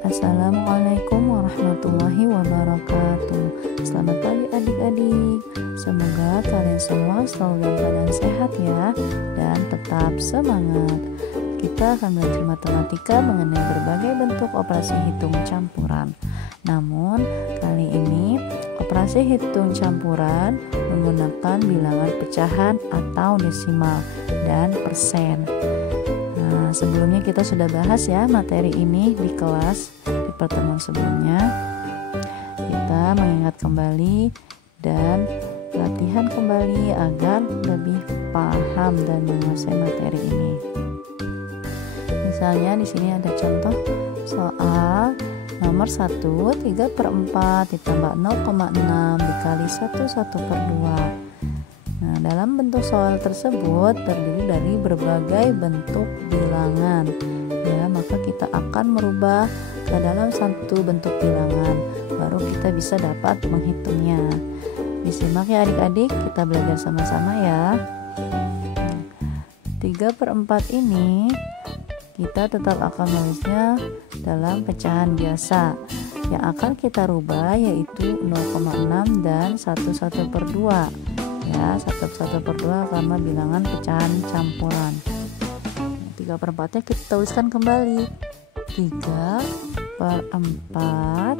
Assalamualaikum warahmatullahi wabarakatuh. Selamat pagi adik-adik. Semoga kalian semua selalu dalam keadaan sehat ya, dan tetap semangat. Kita akan belajar matematika mengenai berbagai bentuk operasi hitung campuran. Namun kali ini operasi hitung campuran menggunakan bilangan pecahan atau desimal dan persen. Sebelumnya kita sudah bahas ya materi ini di kelas di pertemuan sebelumnya. Kita mengingat kembali dan latihan kembali agar lebih paham dan menguasai materi ini. Misalnya di sini ada contoh soal nomor 1, 3/4 ditambah 0,6 dikali 1/2. Nah, dalam bentuk soal tersebut terdiri dari berbagai bentuk bilangan. Ya, maka kita akan merubah ke dalam satu bentuk bilangan, baru kita bisa dapat menghitungnya. Disimak ya adik-adik, kita belajar sama-sama ya. 3/4 ini kita tetap akan menulisnya dalam pecahan biasa. Yang akan kita rubah yaitu 0,6 dan 1/2. Ya, 1/2 karena bilangan pecahan campuran. 3/4 nya kita tuliskan kembali 3/4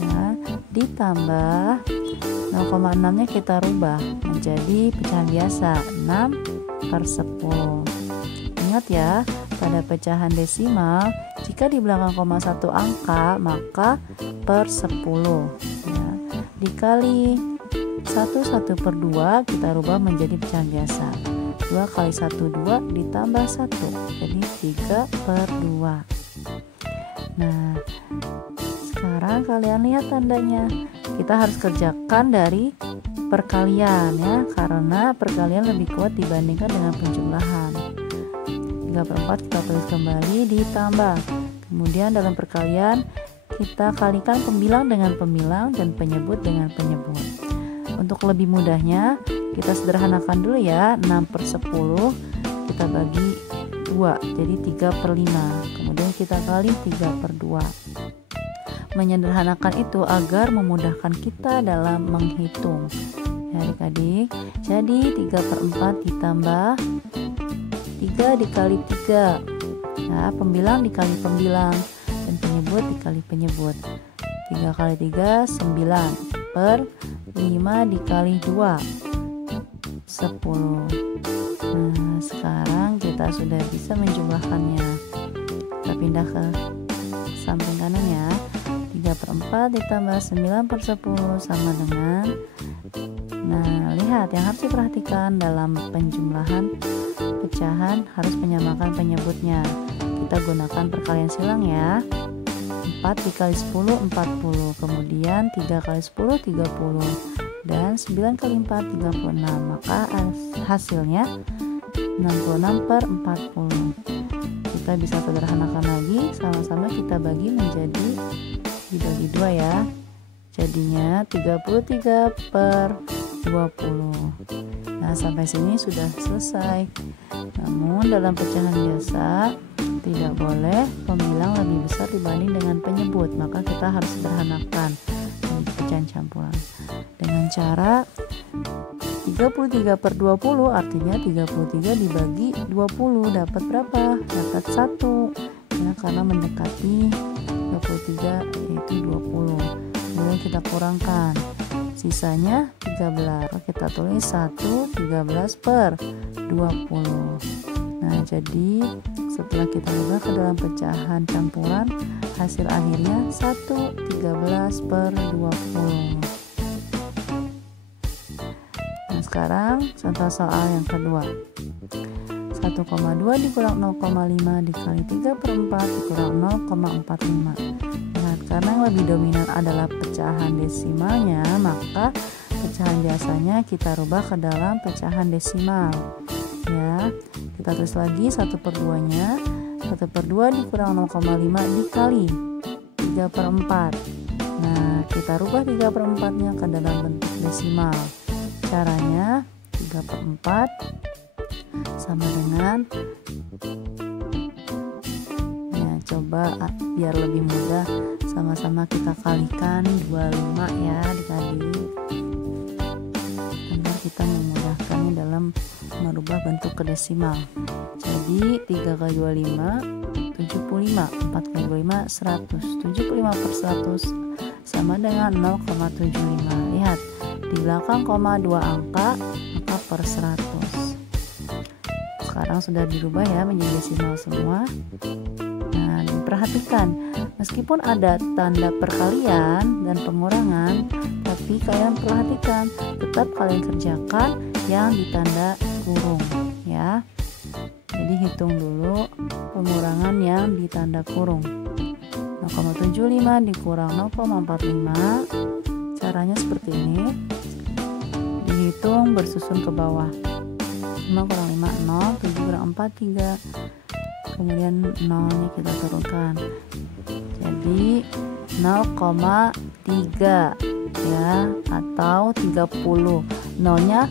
ya, ditambah 0,6 nya kita rubah menjadi pecahan biasa 6/10. Ingat ya, pada pecahan desimal jika di belakang koma 1 angka maka per 10 ya, dikali 1/2 kita rubah menjadi pecahan biasa. 2 kali 1 2 ditambah 1 jadi 3/2. Nah, sekarang kalian lihat tandanya. Kita harus kerjakan dari perkalian ya, karena perkalian lebih kuat dibandingkan dengan penjumlahan. 3/4 kita tulis kembali ditambah. Kemudian dalam perkalian kita kalikan pembilang dengan pembilang dan penyebut dengan penyebut. Untuk lebih mudahnya kita sederhanakan dulu ya. 6/10 kita bagi 2 jadi 3/5. Kemudian kita kali 3/2. Menyederhanakan itu agar memudahkan kita dalam menghitung ya adik-adik. Jadi 3/4 ditambah 3 dikali 3 nah, pembilang dikali pembilang dan penyebut dikali penyebut. 3 kali 3 9 per 5 dikali 2 10. Nah, sekarang kita sudah bisa menjumlahkannya. Kita pindah ke samping kanan ya. 3/4 ditambah 9/10 sama dengan. Nah, lihat yang harus diperhatikan dalam penjumlahan pecahan harus menyamakan penyebutnya. Kita gunakan perkalian silang ya. 4 dikali 10 40, kemudian 3 kali 10 30 dan 9 kali 4 36. Maka hasilnya 66/40. Kita bisa sederhanakan lagi, sama-sama kita bagi menjadi dibagi 2 ya. Jadinya 33/20. Nah, sampai sini sudah selesai. Namun dalam pecahan biasa tidak boleh pembilang lebih besar dibanding dengan penyebut, maka kita harus sederhanakan di pecahan campuran dengan cara 33/20, artinya 33 dibagi 20 dapat berapa? Dapat 1 ya, karena mendekati 23 yaitu 20. Kemudian kita kurangkan sisanya 13. Kita tulis 1 13/20. Nah, jadi setelah kita ubah ke dalam pecahan campuran, hasil akhirnya 1 13/20. Nah, sekarang contoh soal yang kedua. 1,2 dikurang 0,5 dikali 3/4 dikurang 0,45. Nah, karena yang lebih dominan adalah pecahan desimalnya, maka pecahan biasanya kita rubah ke dalam pecahan desimal ya. Kita tulis lagi 1/2 nya. 1/2 dikurang 0,5 dikali 3/4. Nah, kita rubah 3/4 nya ke dalam bentuk desimal. Caranya 3/4 sama dengan coba biar lebih mudah, sama-sama kita kalikan 25 ya adik-adik, agar kita memudahkannya dalam merubah bentuk ke desimal. Jadi 3 kali 25 75, 4 kali 25 100, 75 per 100 sama dengan 0,75. Lihat di belakang koma 2 angka, maka per 100. Sekarang sudah dirubah ya menjadi desimal semua. Nah, diperhatikan, meskipun ada tanda perkalian dan pengurangan, tapi kalian perhatikan, tetap kalian kerjakan yang ditanda kurung ya. Jadi hitung dulu pengurangan yang ditanda kurung. 0,75 dikurang 0,45. Caranya seperti ini. Dihitung bersusun ke bawah. 0 kurang 5 0, 7 kurang 4 3. Kemudian 0-nya kita turunkan. Jadi 0,3 ya, atau 30. 0-nya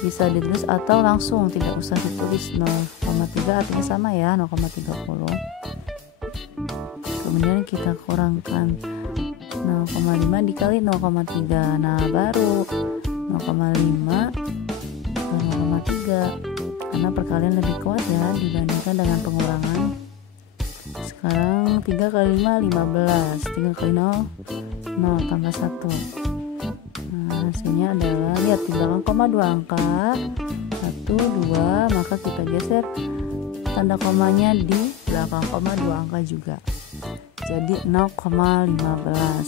bisa ditulis atau langsung tidak usah ditulis. 0,3 artinya sama ya, 0,30. Kemudian kita kurangkan 0,5 dikali 0,3. Nah, baru 0,5 ke 0,3, karena perkalian lebih kuat ya dibandingkan dengan pengurangan. Sekarang 3 kali 5 15, 3 kali 0 0 tambah 1. Nah, hasilnya adalah, lihat di belakang koma 2 angka 1 2, maka kita geser tanda komanya di belakang koma 2 angka juga, jadi 0,15.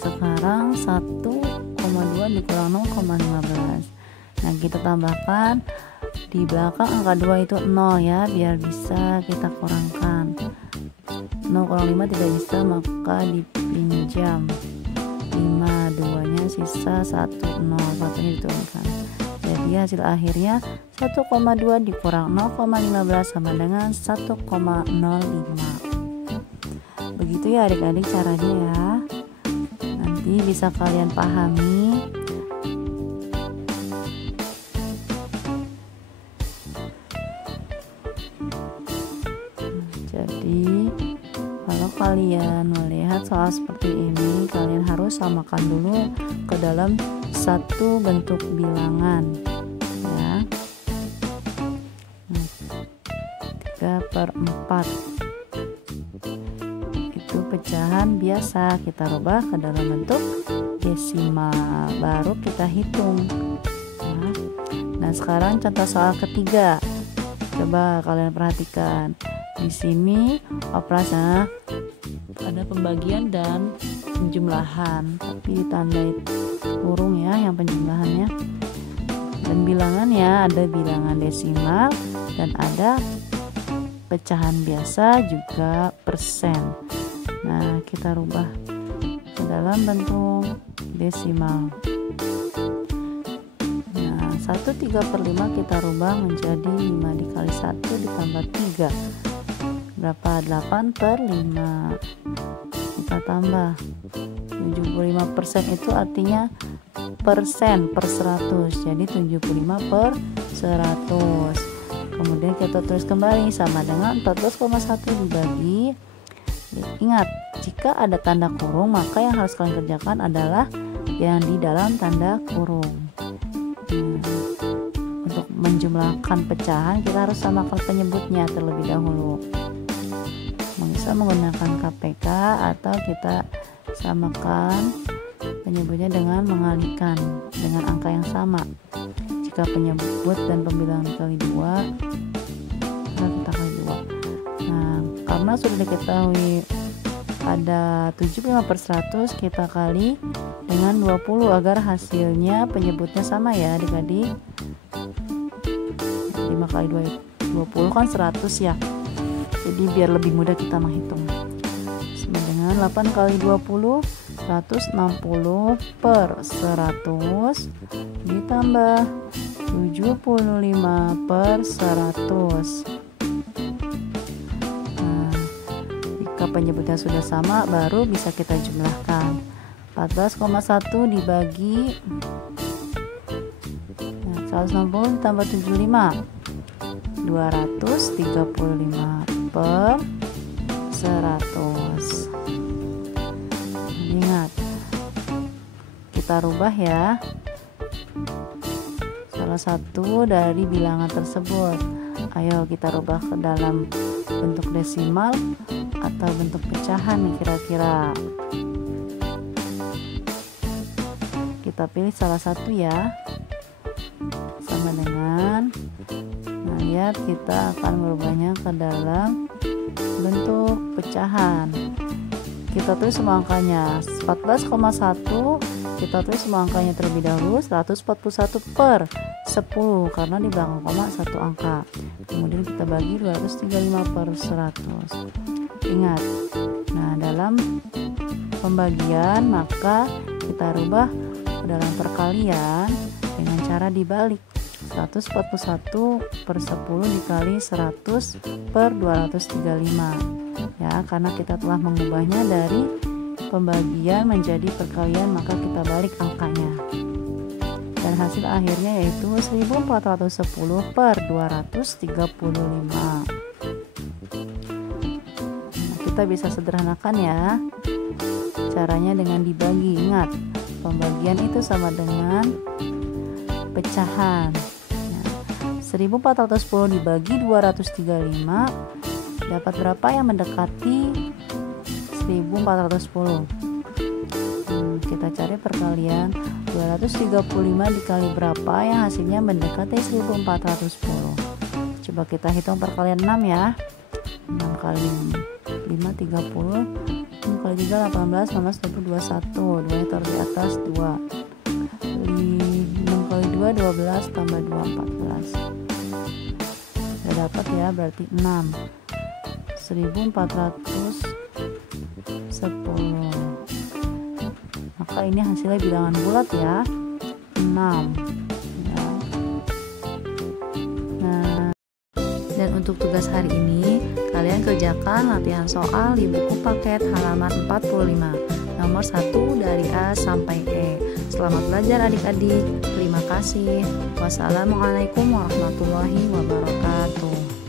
Sekarang 1,2 dikurang 0,15. Nah, kita tambahkan di belakang angka 2 itu 0 ya, biar bisa kita kurangkan. 0 kurang 5 tidak bisa, maka dipinjam 5, 2-nya sisa 1, 0, 1-nya diturunkan. Jadi hasil akhirnya 1,2 dikurang 0,15 sama dengan 1,05. Begitu ya adik-adik caranya ya. Nanti bisa kalian pahami. Jadi kalau kalian melihat soal seperti ini, kalian harus samakan dulu ke dalam satu bentuk bilangan ya. 3/4 itu pecahan biasa, kita rubah ke dalam bentuk desimal, baru kita hitung ya. Nah, sekarang contoh soal ketiga, coba kalian perhatikan. Di sini operasinya ada pembagian dan penjumlahan, tapi ditandai kurung ya yang penjumlahannya. Dan bilangannya ada bilangan desimal dan ada pecahan biasa juga persen. Nah, kita rubah ke dalam bentuk desimal. Nah, 1/3/5 kita rubah menjadi 5 dikali 1 ditambah 3. Berapa? 8/5. Kita tambah 75% itu artinya persen per 100, jadi 75 per 100. Kemudian kita tulis kembali sama dengan 14,1 dibagi. Ingat, jika ada tanda kurung, maka yang harus kalian kerjakan adalah yang di dalam tanda kurung. Untuk menjumlahkan pecahan, kita harus samakan penyebutnya terlebih dahulu. Bisa menggunakan KPK atau kita samakan penyebutnya dengan mengalihkan dengan angka yang sama. Jika penyebut dan pembilangan dikali 2, maka kita kali 2. Nah, karena sudah diketahui ada 75 per 100, kita kali dengan 20 agar hasilnya penyebutnya sama ya adik-adik. 5 kali 2 20 kan 100 ya. Jadi biar lebih mudah kita menghitung. Sama dengan 8 kali 20 160 per 100 ditambah 75 per 100. Nah, jika penyebutnya sudah sama, baru bisa kita jumlahkan. 14,1 dibagi 160 ditambah 75, 235 per 100. Ingat, kita rubah ya salah satu dari bilangan tersebut. Ayo kita rubah ke dalam bentuk desimal atau bentuk pecahan nih kira-kira. Kita pilih salah satu ya. Sama dengan, nah lihat kita akan merubahnya ke dalam bentuk pecahan. Kita tulis semua angkanya. 14,1 kita tulis semua angkanya terlebih dahulu. 141 per 10 karena di belakang koma satu angka. Kemudian kita bagi 235 per 100. Ingat, nah dalam pembagian maka kita rubah ke dalam perkalian dengan cara dibalik. 141 per 10 dikali 100 per 235 ya, karena kita telah mengubahnya dari pembagian menjadi perkalian maka kita balik angkanya, dan hasil akhirnya yaitu 1410 per 235. Nah, kita bisa sederhanakan ya caranya dengan dibagi. Ingat, pembagian itu sama dengan pecahan. 1410 dibagi 235 dapat berapa yang mendekati 1410? Kita cari perkalian 235 dikali berapa yang hasilnya mendekati 1410. Coba kita hitung perkalian 6 ya. 6 kali 5 30, 6 kali 3 18, 19 20 21, 2 taruh di atas 2, 6 kali 2 12 tambah 2 14. Udah dapat ya, berarti 6 1410. Maka ini hasilnya bilangan bulat ya, 6 ya. Nah, dan untuk tugas hari ini kalian kerjakan latihan soal di buku paket halaman 45 nomor 1 dari A sampai E. Selamat belajar adik-adik. Terima kasih. Wassalamualaikum warahmatullahi wabarakatuh.